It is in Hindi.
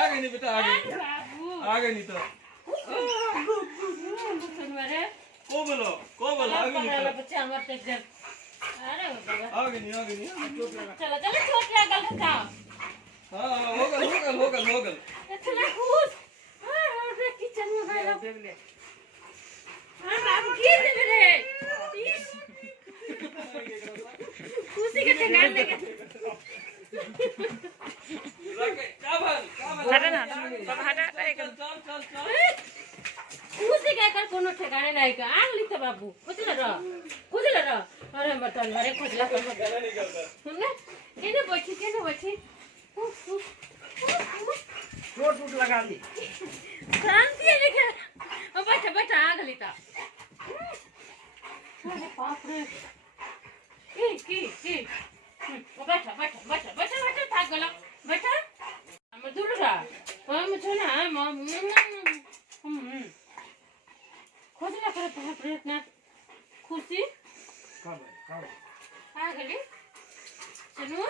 आगे नहीं बेटा आगे नहीं तो को बोलो आगे नहीं तो बच्चे हमारे टेक दे अरे बाबा आगे नहीं चलो चलो छोड़ दिया गल का हाँ होगल चलो खुश अरे किचन में गया देख ले हां बाबू गिर दे रे खुशी के ठेकान लेके खुशी के कर कोनो ठेकाने नहीं का आग लिते बाबू खुजला र अरे मटन अरे खुजला कर सुन केने बैठी चोट लगा दी शांति है लेके अब बैठा आग लिता अरे बाप रे की बैठा थाक गला बैठा हम दूर रहा हम छोना हम खोजला कर प्रयत्न खुशी कब आ गली सुनो